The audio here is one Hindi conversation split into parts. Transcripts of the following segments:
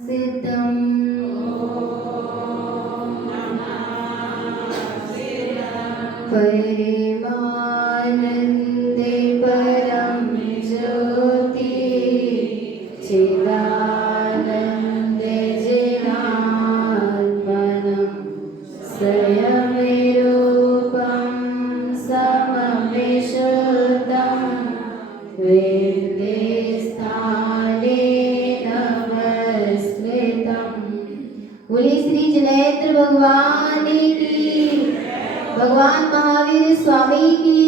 सिद्धं परमानन्दे परं ज्योति चिदानन्दे जिनात्मनं स्वयमे रूपं सममे शुद्धं वेदे स्थाने नमस्कृतं। बोले श्री जनेत्र भगवान की, भगवान महावीर स्वामी की,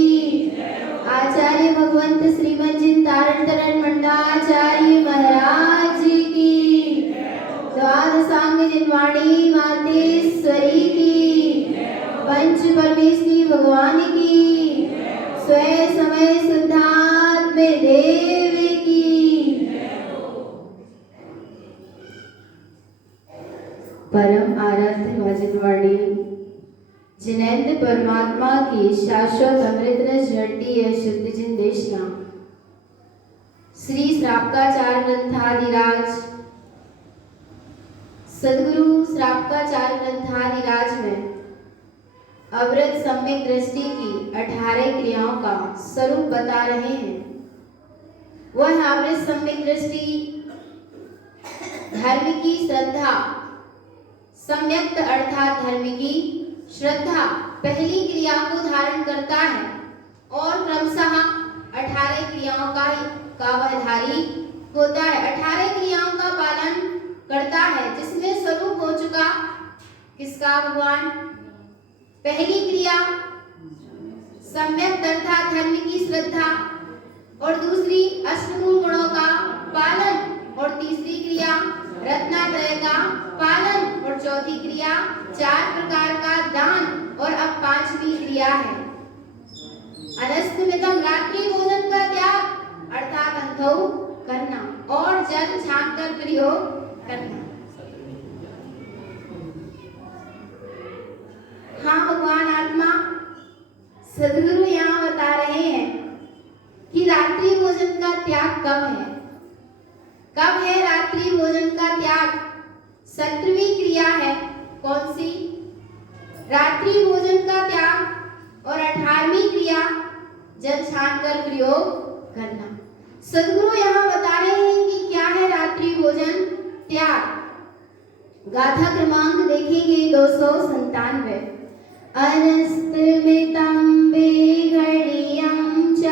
आचार्य भगवंत श्रीमद जिन तारण तरण मंडाचार्य महाराज की, द्वादशांग जिनवाणी मातेश्वरी की, पंच परमेश्वरी भगवान की, स्वयं समय शुद्धात्म देव की। परम आराध्य वाजितवाणी जिनेन्द्र परमात्मा की शाश्वत अमृत रस झंडी है शुद्ध जिन देशना श्री श्रापकाचार्य ग्रंथाधिराज सदगुरु श्रापकाचार्य ग्रंथाधिराज में अवृत सम्यक दृष्टि की 18 क्रियाओं का स्वरूप बता रहे हैं। वह अवृत सम्यक दृष्टि धर्म की श्रद्धा, सम्यक्त अर्थात धर्म की श्रद्धा पहली क्रिया को धारण करता है और क्रमशः 18 क्रियाओं का वह धारी होता है। 18 क्रियाओं का पालन करता है जिसमें स्वरूप हो चुका किसका? भगवान। पहली क्रिया सम्यक अर्थात धर्म की श्रद्धा और दूसरी अष्टमूल गुणों का पालन और तीसरी क्रिया रत्नात्रय का पालन और चौथी क्रिया 4 प्रकार का दान और अब 5वीं क्रिया है अनस्तमितम रात्रि भोजन का त्याग अर्थात अंधौ करना और जल छान कर प्रयोग करना। हाँ, भगवान आत्मा सदगुरु यहाँ बता रहे हैं कि रात्रि भोजन का त्याग कब है? कब है रात्रि भोजन का त्याग? 17वीं क्रिया है। कौन सी? रात्रि भोजन का त्याग और 18वीं क्रिया जल छान कर प्रयोग करना। सदगुरु यहाँ बता रहे हैं कि क्या है रात्रि भोजन त्याग। गाथा क्रमांक देखेंगे 297। अनस्तमितं विघड़ियं च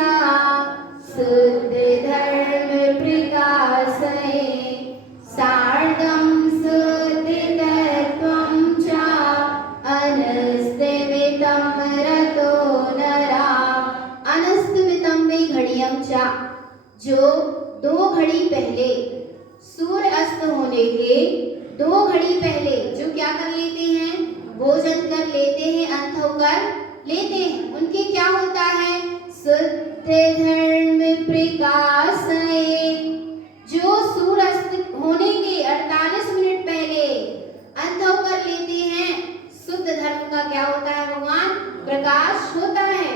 शुद्ध धर्म प्रकाशये सार्धं शुद्धितत्वं च अनस्तमितं रतो नरा। अनस्तमितं विघड़ियं च जो 2 घड़ी पहले सूर्य अस्त होने के 2 घड़ी पहले जो क्या कर लेते हैं? भोजन कर लेते हैं, अंत होकर लेते हैं। उनके क्या होता है? शुद्ध धर्म प्रकाशये। जो सूर्यास्त होने के 48 मिनट पहले अंत होकर लेते हैं, शुद्ध धर्म का क्या होता है भगवान? प्रकाश होता है।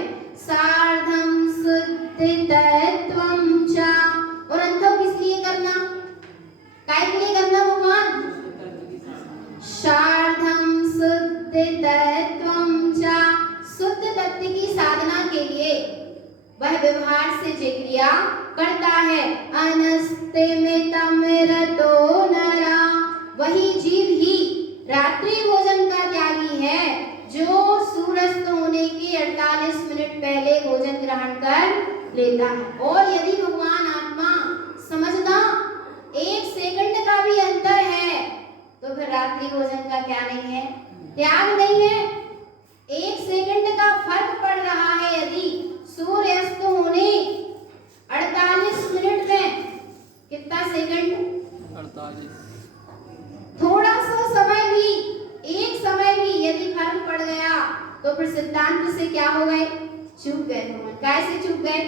सार्धं शुद्धितत्वं च और अंत किस लिए करना? काय के लिए करना भगवान? सार्धं शुद्धितत्वं च शुद्ध तत्व की साधना के लिए वह व्यवहार से जो क्रिया करता है। अनस्तमितं रतो नरा वही जीव ही रात्रि भोजन का त्यागी है जो सूर्यास्त होने के 48 मिनट पहले भोजन ग्रहण कर लेता है। और यदि भगवान आत्मा समझना 1 सेकंड का भी अंतर है तो फिर रात्रि भोजन का क्या नहीं है? त्याग नहीं है। 1 सेकंड का फर्क पड़ रहा है यदि सूर्यास्त होने 48 मिनट में कितना सेकंड? 48। थोड़ा सा समय भी, एक समय भी यदि फर्क पड़ गया तो फिर सिद्धांत से क्या हो गए? चूक गए। कैसे चूक गए?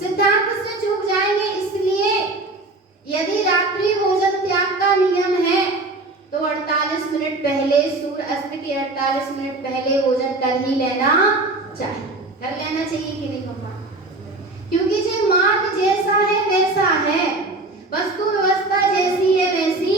सिद्धांत से चूक जाएंगे। इसलिए यदि रात्रि भोजन त्याग का नियम है तो 48 मिनट पहले सूर्य अस्त के 48 मिनट पहले भोजन कर ही लेना चाहिए। कर लेना चाहिए कि नहीं भगवान? क्योंकि जो मार्ग जैसा है वैसा है, वस्तु व्यवस्था जैसी है वैसी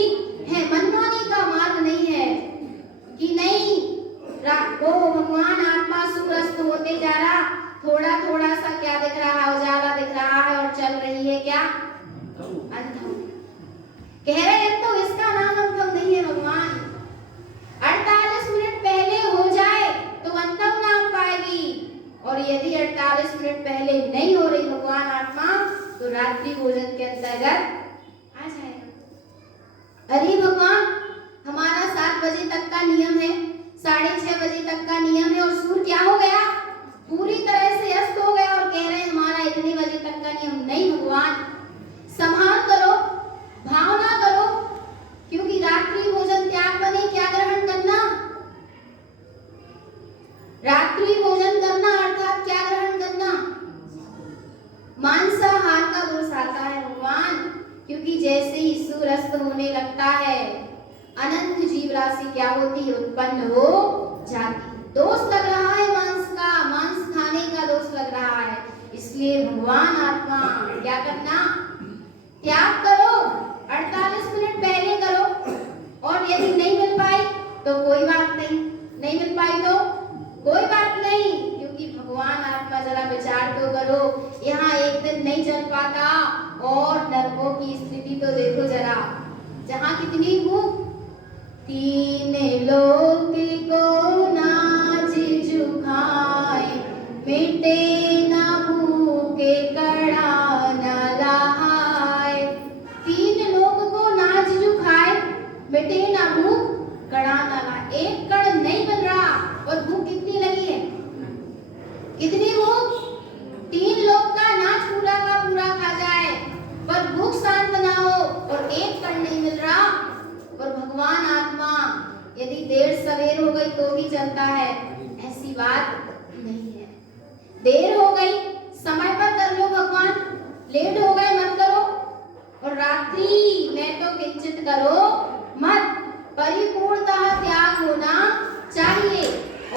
रात्रि भोजन के अंतर्गत आ जाएगा। अरे भगवान, हमारा 7 बजे तक का नियम है, 6:30 बजे तक का नियम है और सूर्य क्या हो गया, पूरी तरह से अस्त हो गया और कह रहे हैं हमारा इतने बजे तक का नियम। नहीं भगवान, संभाल करो, भावना करो, क्योंकि रात्रि भोजन त्याग बने क्या ग्रहण करना, रात्रि भोजन करना अर्थात क्या ग्रहण करना, मांसाहार का दोष आता है भगवान। क्योंकि जैसे ही सूर्य अस्त होने लगता है अनंत जीव राशि क्या होती है, उत्पन्न हो जाती। दोष लग रहा है मांस का, मांस खाने का दोष लग रहा है। इसलिए भगवान आत्मा क्या करना, त्याग करो, 48 मिनट पहले करो। और यदि नहीं मिल पाई तो कोई बात नहीं, नहीं मिल पाई तो कोई बात नहीं, क्योंकि भगवान आत्मा जरा विचार तो करो, यहाँ एक दिन नहीं चल पाता और नरकों की स्थिति तो देखो जरा, जहाँ कितनी भूख, 3 लोक को नाज जुखाए, मिटे न भूखे कड़ा न लहाए। 3 लोक को नाज जुखाए, मिटे न भूख कड़ा न लहाए। एक कड़ नहीं मिल रहा और भूख कितनी लगी है, कितनी भूख, 3 लोक का नाच पूरा का पूरा खा जाए पर भूख शांत ना हो और एक कड़ नहीं मिल रहा। और भगवान आत्मा यदि देर सवेर हो गई तो भी चलता है, ऐसी बात नहीं है। देर हो गई समय पर कर लो भगवान, लेट हो गए मत करो, और रात्रि में तो किंचित करो मत, परिपूर्णतः त्याग होना चाहिए।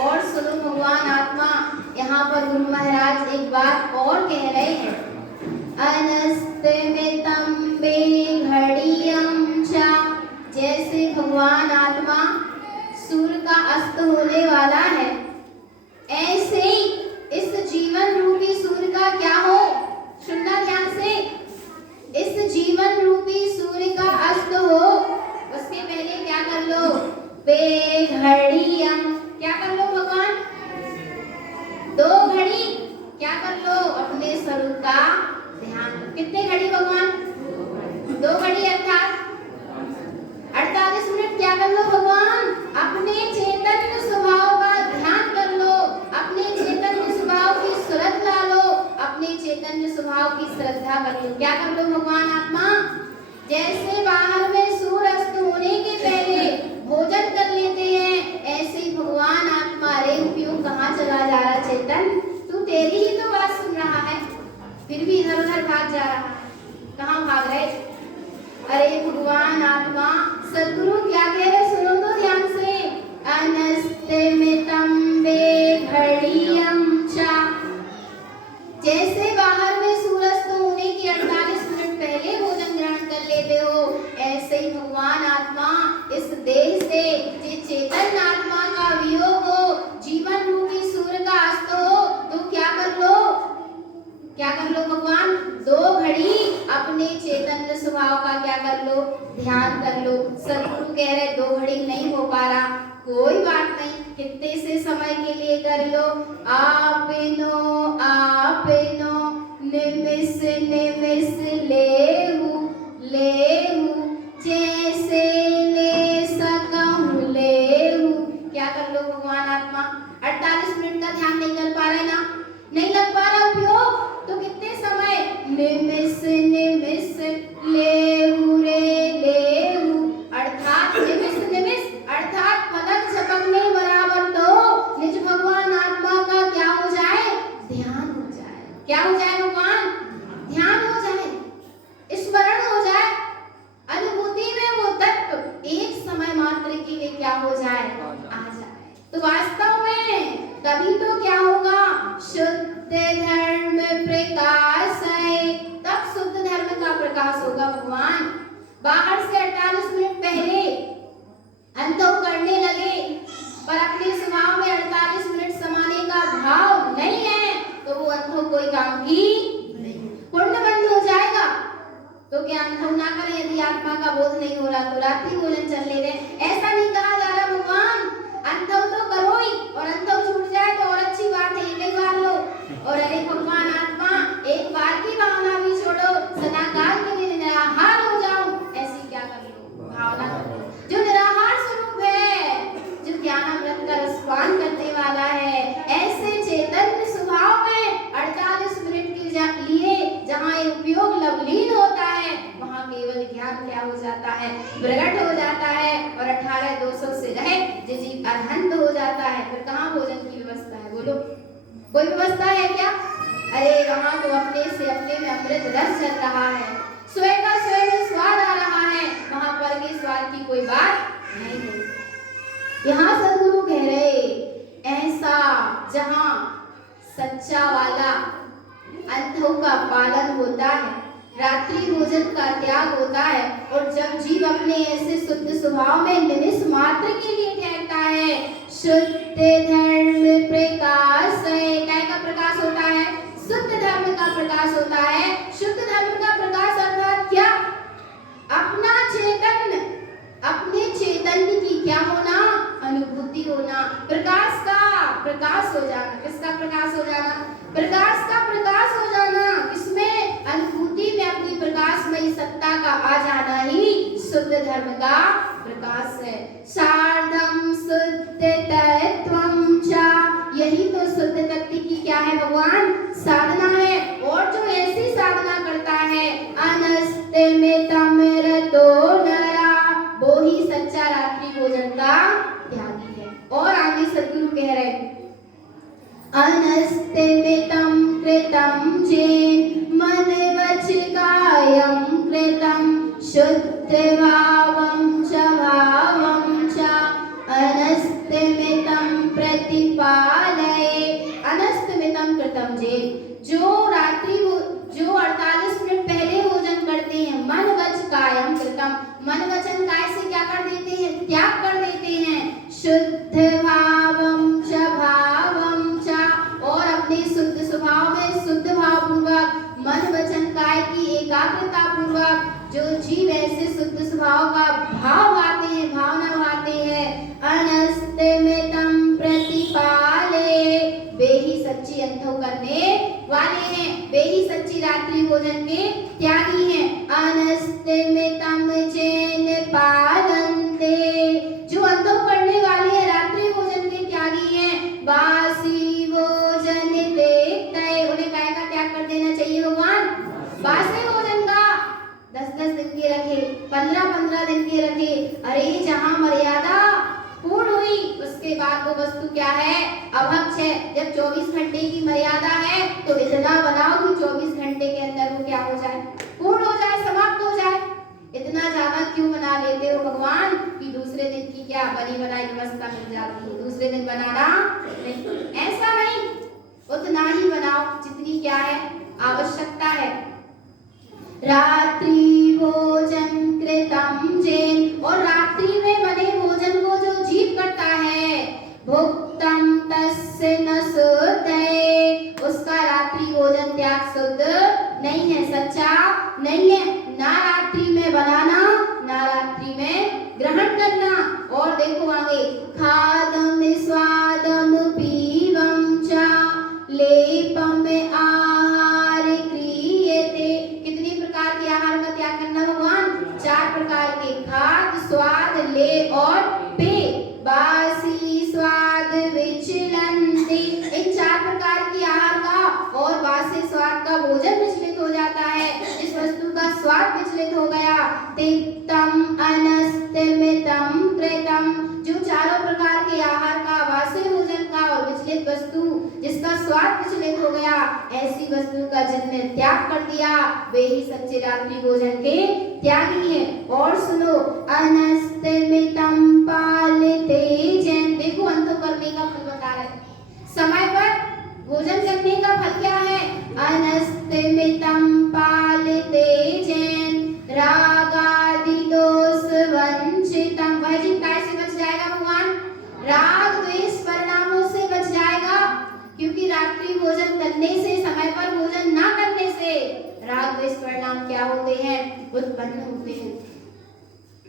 और सुनो भगवान आत्मा, यहाँ पर गुरु महाराज एक बात और कह रहे हैं, अनस्तमितं मे घड़ियं च। जैसे भगवान आत्मा सूर्य का अस्त होने वाला है, ऐसे ही इस जीवन रूपी सूर्य का क्या हो, सुनना ध्यान से, इस जीवन रूपी सूर्य का अस्त हो, उसके पहले क्या कर लो, बेघड़ियं, क्या कर लो भगवान, 2 घड़ी क्या कर लो, अपने स्वरूप का ध्यान। कितने घड़ी भगवान, 2 घड़ी अर्थात 48 मिनट क्या कर लो भगवान, अपने चैतन्य स्वभाव का ध्यान कर लो, अपने चैतन्य स्वभाव की सुरत ला लो, अपने चैतन्य स्वभाव की श्रद्धा कर लो। क्या कर लो भगवान आत्मा, जैसे बाहर में सूर्य अस्त होने के पहले भोजन कर लेते हैं, ऐसे ही भगवान आत्मा, रे उपयोग कहाँ चला जा रहा चेतन, तू तेरी ही तो बात सुन रहा है फिर भी इधर उधर भाग जा रहा है, कहाँ भाग रहे। अरे भगवान आत्मा, सद्गुरु क्या कह रहे सुनो तो ध्यान से, अनस्तमितं बेघड़ियं च। जैसे बाहर में सूर्यास्त होने के 48 मिनट पहले भोजन ग्रहण कर लेते हो, ऐसे ही भगवान आत्मा इस देह से जिस चेतन आत्मा का वियोग हो, जीवन रूपी सूर्य का अस्त हो, तो क्या कर लो, क्या कर लो भगवान, 2 घड़ी अपने चैतन्य स्वभाव का क्या कर लो, ध्यान कर लो। सद्गुरु कह रहे 2 घड़ी नहीं हो पा रहा, कोई बात नहीं, कितने से समय के लिए कर लो, आपनो आपनो निमिष निमिष लेहु लेहु, जैसे ले सकूं लेहु। क्या कर लो भगवान आत्मा, 48 मिनट का ध्यान नहीं कर पा रहे ना, नहीं लग पा रहा उपयोग, तो कितने समय, निमिष निमिष लेहु रे लेहु, अर्थात निमिष निमिष अर्थात पलक झपकने बराबर तो निज भगवान आत्मा का क्या हो जाए, ध्यान हो जाए। क्या हो जाए भगवान, ध्यान हो जाए, स्मरण हो जाए, अनुभूति में वो तत्व एक समय मात्र के लिए क्या हो जाए, आ जाए। तो वास्तव में तभी तो क्या होगा, शुद्ध धर्म प्रकाश है, तब शुद्ध धर्म का प्रकाश होगा भगवान। बाहर से 48 मिनट पहले अंतव करने लगे पर अपने स्वभाव में 48 मिनट समाने का भाव नहीं है, तो वो अंतव कोई काम की नहीं, पुण्य बंद हो जाएगा। तो क्या अंतव ना करें, यदि आत्मा का बोध नहीं हो रहा तो रात्रि भोजन चल ले रहे, ऐसा नहीं कहा जा रहा भगवान, अंतव तो करो ही, और अंतव छूट जाए तो और अच्छी बात है, एक बार लो। और अरे भगवान आत्मा, एक बार की भावना भी छोड़ो, सदा है, प्रकट हो जाता है और 18,200 से रहे जीव अरहंत हो जाता है। फिर कहाँ भोजन की व्यवस्था है? बोलो, कोई व्यवस्था है क्या? अरे वहां तो अपने से अपने में अमृत रस चल रहा है, स्वयं का स्वयं में स्वाद आ रहा है, वहां पर के स्वाद की कोई बात नहीं है। यहाँ सदगुरु कह रहे ऐसा जहां सच्चा वाला अंधों का पालन होता है, रात्रि भोजन का त्याग होता है, और जब जीव अपने ऐसे शुद्ध स्वभाव में निमिष मात्र के लिए ठहरता है, शुद्ध धर्म प्रकाश है। क्या का प्रकाश होता है? शुद्ध धर्म का प्रकाश होता है। शुद्ध धर्म का प्रकाश अर्थात क्या? अपना चेतन, अपने चैतन्य की क्या होना? अनुभूति होना, प्रकाश का प्रकाश हो जाना। किसका प्रकाश हो जाना? प्रकाश का प्रकाश हो जाना। किसमें? अनुभूति में अपनी प्रकाशमयी सत्ता का आ जाना ही शुद्ध धर्म का प्रकाश है। शार्दम शुद्ध तत्वम च, यही तो शुद्ध तत्व की क्या है भगवान? साधना है। और जो ऐसी साधना करता है अनस्ते में तमरतो नरा, वो ही सच्चा रात्रि भोजन का त्यागी है। और आगे सद्गुरु कह रहे अनस्ते में तम कृतम चेन मन वच कायम कृतम शुद्ध भावम च अनस्ते में तम प्रतिपालये। अनस्त में तम कृतम चेन, जो 48 मिनट पहले भोजन करते हैं, मन वच कायम कृतम, मन वचन काय से क्या कर देते हैं? त्याग कर देते हैं। शुद्ध भावम च और अपने शुद्ध स्वभाव में शुद्ध भाव पूर्वक मन वचन काय की एकाग्रता पूर्वक जो जीव ऐसे शुद्ध स्वभाव का भाव आते हैं, भावना भाते हैं, अनस्ते में तम प्रतिपाले, वे ही सच्ची अंधों करने वाले हैं, वे ही सच्ची रात्रि भोजन के त्यागी हैं। अनस्ते में तम चैन पालन्ते, जो अंधों करने वाले हैं, रात्रि भोजन के त्यागी हैं। बासी भोजन देखते, उन्हें काय का त्याग कर देना चाहिए भगवान? बासी भोजन का 10-10 दिन के रखे, 15-15 दिन के रखे। अरे जहाँ मर्यादा पूर्ण हुई उसके बाद वो वस्तु क्या है? अभक्ष है। जब 24 घंटे की मर्यादा है तो इतना बनाओ कि 24 घंटे के अंदर वो क्या हो जाए? पूर्ण हो जाए, समाप्त हो जाए। इतना ज्यादा क्यों बना लेते हो भगवान कि दूसरे दिन की क्या बनी बनाई व्यवस्था मिल जाती है, दूसरे दिन बनाना नहीं। ऐसा नहीं, उतना ही बनाओ जितनी क्या है आवश्यकता है। रात्रि भोजन कृतम जैन, और रात्रि में बने भोजन को जो जीव करता है, भुक्तम तस्य न शुद्धये, उसका रात्रि भोजन त्याग शुद्ध नहीं है, सच्चा नहीं है। ना रात्रि में बनाना, ना रात्रि में ग्रहण करना। और देखो आगे, खादम स्वादम पीवम च लेपम आहार क्रियते, कितनी प्रकार के आहार का त्याग करना भगवान? 4 प्रकार के, खाद, स्वाद, ले और पे। बासी स्वाद विचलन्ति, इन 4 प्रकार के आहार का और बासी स्वाद का भोजन विचलित हो जाता है। जिस वस्तु का स्वाद विचलित हो गया, तिक्तम अनस्तमितम कृतम, जो चारों प्रकार के आहार का, वासे भोजन का और विचलित वस्तु जिसका स्वाद विचलित हो गया, ऐसी वस्तु का जिनने त्याग कर दिया, वे ही सच्चे रात्रि भोजन के त्यागी हैं। और सुनो, अनस्तमितम पालिते जैन, देखो अंतों करने का फल बता रहे, समय पर भोजन करने का फल क्या है? अनस्तमितम पालिते जैन रागादि दोष वंचितम, वह जीव काय से बच जाएगा भगवान? राग द्वेष परिणामों से बच जाएगा। क्योंकि रात्रि भोजन करने से, समय पर भोजन ना करने से राग द्वेष परिणाम क्या होते हैं? उत्पन्न होते हैं।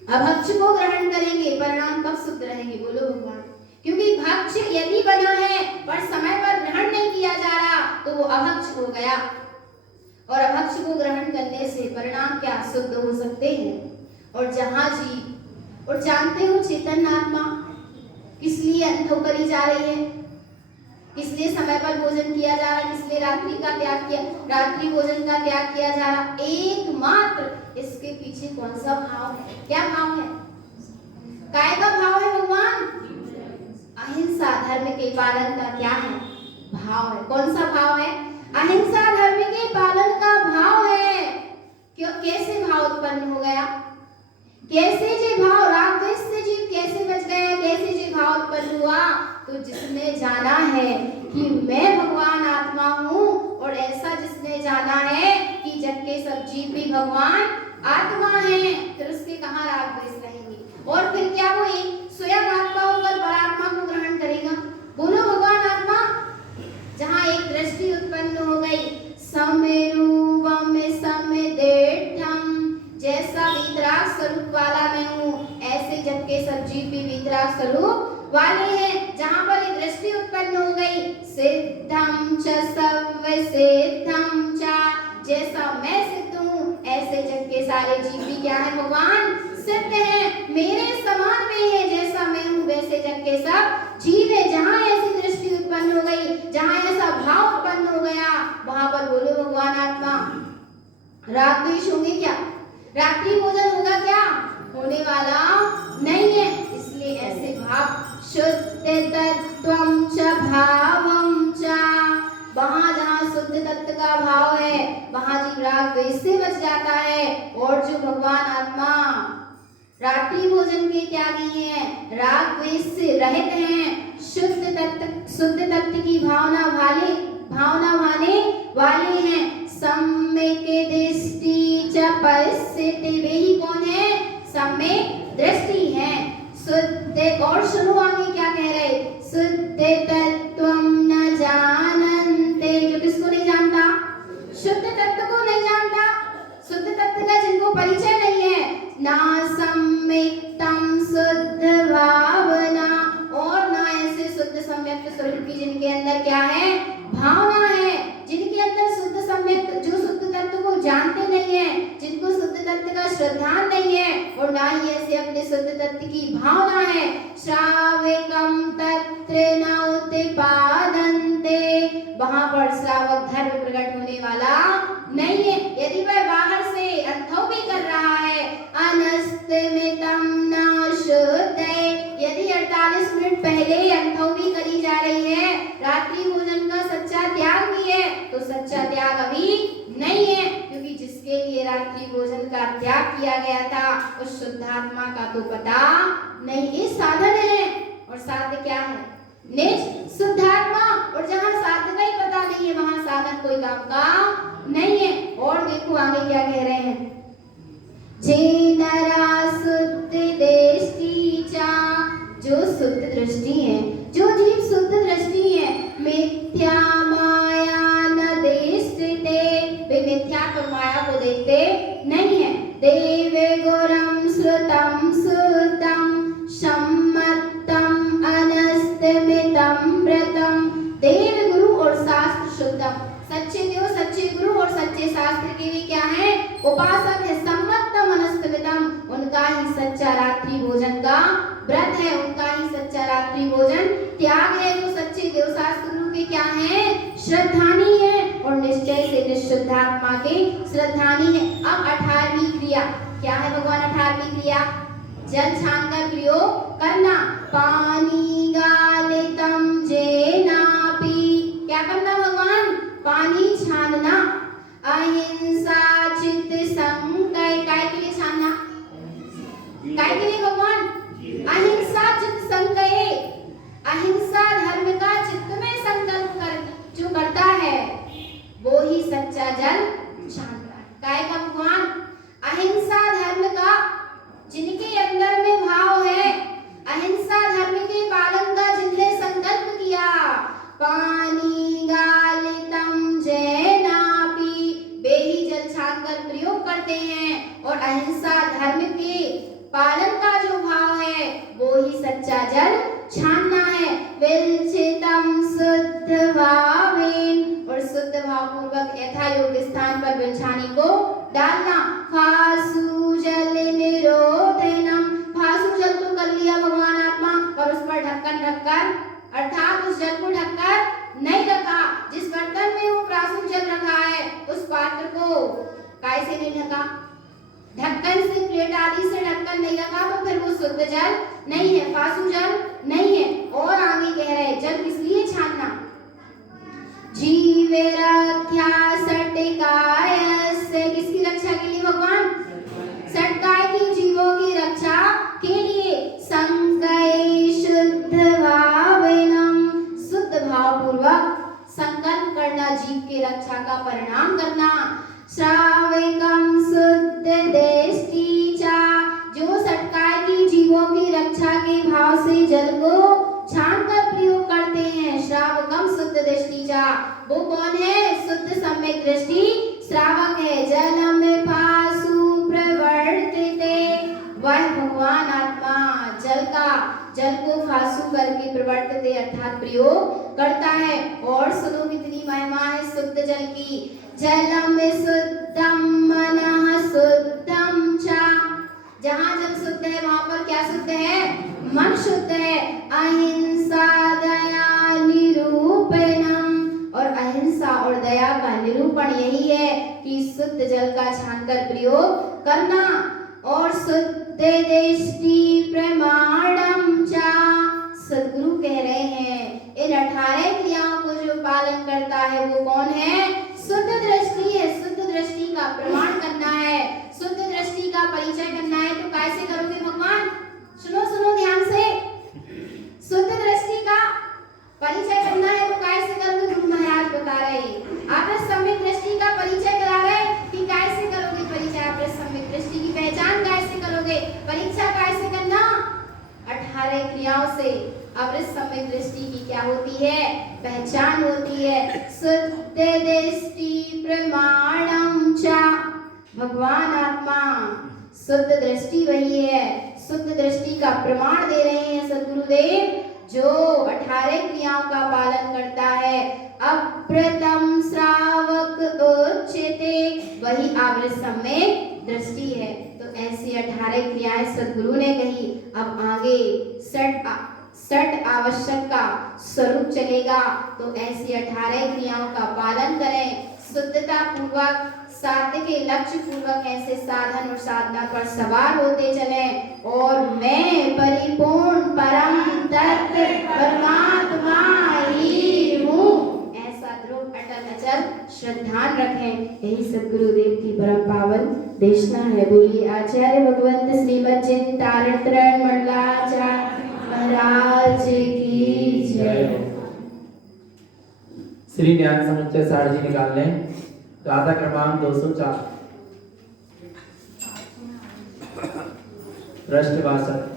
अभक्ष को ग्रहण करेंगे, परिणाम कब शुद्ध रहेंगे? बोलो भगवान। क्योंकि भक्ष यदि बना है पर समय पर ग्रहण नहीं किया जा रहा तो वो अभक्ष हो गया, और अभक्ष को ग्रहण करने से परिणाम क्या? शुद्ध हो सकते हैं। और जहां जीव, और जानते हो चेतन आत्मा किस लिए अंधो करी जा रही है? किस लिए समय पर भोजन किया जा रहा, किस लिए रात्रि भोजन का त्याग किया जा रहा, एकमात्र इसके पीछे कौन सा भाव है? क्या भाव है? काय का भाव है भगवान? अहिंसा धर्म के पालन का क्या है? भाव है। कौन सा भाव है? अहिंसा धर्म के पालन का भाव है। क्यों? कैसे भाव उत्पन्न हो गया? कैसे जे भाव, राग द्वेष से जीव कैसे बच गया? कैसे जे भाव उत्पन्न हुआ? तो जिसने जाना है कि मैं भगवान आत्मा हूँ, और ऐसा जिसने जाना है कि जग के सब जीव भी भगवान आत्मा हैं, फिर उसके कहाँ राग द्वेष रहेंगे? और फिर क्या वो एक स्वयं आत्मा होकर परात्मा को ग्रहण करेगा? बोलो भगवान आत्मा। जहाँ एक दृष्टि उत्पन्न हो गई, समेरूपम समेदेठम, जैसा वीतराग स्वरूप वाला मैं हूँ, ऐसे जब के सब जीव भी वीतराग स्वरूप वाले हैं। जहाँ पर एक दृष्टि उत्पन्न हो गई, सिद्धम च सर्वसिद्धम च, जैसा मैं सिद्ध हूँ, ऐसे जग के सारे जीव भी क्या है भगवान? सिद्ध हैं। मेरे समान में है, जैसा मैं हूँ वैसे जग के सब जीव है। जहाँ ऐसी दृष्टि उत्पन्न हो गई, जहाँ ऐसा भाव उत्पन्न हो गया, वहां पर बोलो भगवान आत्मा, राग द्वेष होंगे क्या? रात्रि भोजन होगा क्या? होने वाला नहीं है। इसलिए ऐसे भाव, शुद्ध तत्वम च भावम च, वहां जहाँ शुद्ध तत्व का भाव है, वहां जीव राग द्वेष से बच जाता है। और जो भगवान आत्मा रात्रि भोजन के त्यागी हैं, राग द्वेष से रहित हैं, शुद्ध तत्व की भावना माने वाले हैं, सम्यक दृष्टि च पश्यति, वे ही कौन है? सम्यक दृष्टि है। शुद्ध, और सुनो आगे क्या कह रहे, शुद्ध तत्वम न जानन्ते, जो किसको नहीं जानता? शुद्ध तत्व को नहीं जानता। शुद्ध तत्व का जिनको परिचय नहीं है, ना सम्यक्तम शुद्ध भावना, और ना ऐसे शुद्ध सम्यक स्वरूप की जिनके अंदर क्या है? भावना है। जिनके अंदर शुद्ध सम्यक, जो शुद्ध तत्व को जानते नहीं है, जिनको शुद्ध तत्व का श्रद्धान नहीं है, और ना ही ऐसे अपने शुद्ध तत्व की भावना है, श्रावकम तत्र न उत्पादन्ते, वहां पर श्रावक धर्म प्रकट होने वाला नहीं है। यदि वह बाहर से अनुभव भी कर रहा है, अनस्तमितम न शुद्ध, यदि 48 मिनट पहले अनुभव भी करी जा रही है, रात्रि भोजन का सच्चा त्याग भी है, तो सच्चा त्याग अभी नहीं है, क्योंकि जिसके लिए रात्रि भोजन का त्याग किया गया था, उस शुद्धात्मा का तो पता नहीं। ये साधन है, और साध्य क्या है? निज शुद्धात्मा। और जहाँ साध्य का ही पता नहीं है, वहां साधन कोई काम का नहीं है। और देखो आगे क्या कह रहे हैं, जे नरा शुद्ध दृष्टि चा, जो शुद्ध दृष्टि है, जो जीव शुद्ध दृष्टि है, मिथ्या माया न दृष्टिते, वे मिथ्या और माया को देखते नहीं है। देव गुरम श्रुतम सुतम सम्मतम अनस्तमितम व्रतम, देव गुरु और शास्त्र शुद्धम, सच्चे देव, सच्चे गुरु और सच्चे शास्त्र के भी क्या है? उपासक है। सम्मतम अनस्तमितम, उनका ही सच्चा रात्रि भोजन का व्रत है, उनका ही सच्चा रात्रि भोजन त्याग है। तो सच्चे देव शास्त्र गुरु के क्या है? श्रद्धानी है, और निश्चय से निशुद्धात्मा के श्रद्धानी है। अब 18वीं क्रिया क्या है भगवान? 18वीं क्रिया जल छान का प्रयोग करना। पानी गालितम जेनापि, क्या करना भगवान? पानी छानना। अहिंसा चित्त संकय, काय के लिए छानना? काय के लिए भगवान? अहिंसा चित्त संकय, अहिंसा धर्म का चित्त में संकल्प कर जो करता है, वो ही सच्चा जल छानता है। काय का भगवान? अहिंसा धर्म का, जिनके अंदर में भाव है, अहिंसा धर्म के पालन का जिनने संकल्प किया, पानी गालितम जैनापि, वे ही जल छान कर प्रयोग करते हैं। और अहिंसा धर्म के पालन का जो भाव है, वो ही सच्चा जल छानना है। विलचितम शुद्ध भावेन, और शुद्ध भाव पूर्वक यथा योग्य स्थान पर बिलछानी को डालना। फासु जल निरोधनम, फासु जल तो कर लिया भगवान आत्मा, और उस पर ढक्कन ढककर, अर्थात उस जल को ढककर नहीं ढका, ढक्कन से, प्लेट आदि से ढक्कन नहीं रखा तो फिर वो शुद्ध जल नहीं है, फासु जल नहीं है। और आगे कह रहे जल किस लिए छानना, जीवे रक्षा सटकाय से, किसकी रक्षा के लिए भगवान, सटकाय की, जीवों की रक्षा के लिए, संकय शुद्ध भावेनम, शुद्ध भाव पूर्वक संकल्प करना, जीव की रक्षा का परिणाम करना, श्राविकम शुद्ध दृष्टि चा, जो सटकाय की, जीवों की रक्षा के भाव से जल को छानकर प्रयोग करते हैं, श्रावकम शुद्ध दृष्टि चा, वो कौन है, शुद्ध सम्यक दृष्टि श्रावक है। जल में पासु प्रवर्तिते, वह भगवान आत्मा जल को फासु करके प्रवर्तिते अर्थात प्रयोग करता है। और सुनो कितनी महिमा है शुद्ध जल की, जलम शुद्धम मनः शुद्धम चा, जहाँ जल शुद्ध है वहाँ पर क्या शुद्ध है, मन शुद्ध है। अहिंसा दया निरूपणम, और अहिंसा और दया का निरूपण यही है कि शुद्ध जल का छानकर प्रयोग करना। और शुद्ध दृष्टि प्रमाणम चा, सद्गुरु कह रहे हैं इन 18 क्रियाओं को जो पालन करता है वो कौन है, शुद्ध दृष्टि है। शुद्ध दृष्टि का प्रमाण करना है, शुद्ध दृष्टि का परिचय करना है, तो कैसे करोगे भगवान, सुनो ध्यान से, शुद्ध दृष्टि का परिचय करना है तो कैसे करोगे, गुरु महाराज बता रहे, आप सम्यक दृष्टि का परिचय करा रहे कि कैसे करोगे परिचय, आप सम्यक दृष्टि की पहचान कैसे करोगे, परीक्षा कैसे करना, 18 क्रियाओं से अवृत सम्यक दृष्टि की क्या होती है, पहचान होती है। शुद्ध दृष्टि प्रमाणम चा, भगवान आत्मा शुद्ध दृष्टि वही है, शुद्ध दृष्टि का प्रमाण दे रहे हैं सद्गुरुदेव, जो 18 क्रियाओं का पालन करता है। अप्रतम श्रावक उच्यते, वही आवृत सम्यक दृष्टि है। तो ऐसी 18 क्रियाएं सद्गुरु ने कही। अब आगे सठ आवश्यक का स्वरूप चलेगा, तो ऐसी 18 क्रियाओं का पालन करें, शुद्धता पूर्वक, साध्य के लक्ष्य पूर्वक ऐसे साधन और साधना पर सवार होते चलें। और मैं परिपूर्ण परम तत्व परमात्मा ही हूँ, ऐसा दृढ़ अटल अचल श्रद्धान रखें। यही सद्गुरुदेव की परम पावन देशना है। बोलिए आचार्य भगवंत श्रीमद चिंतारण मंडलाचार्य महाराज की जय। श्री ज्ञान समुच्चय सारजी निकाल लें, गाथा क्रमांक 204, पृष्ठ 62।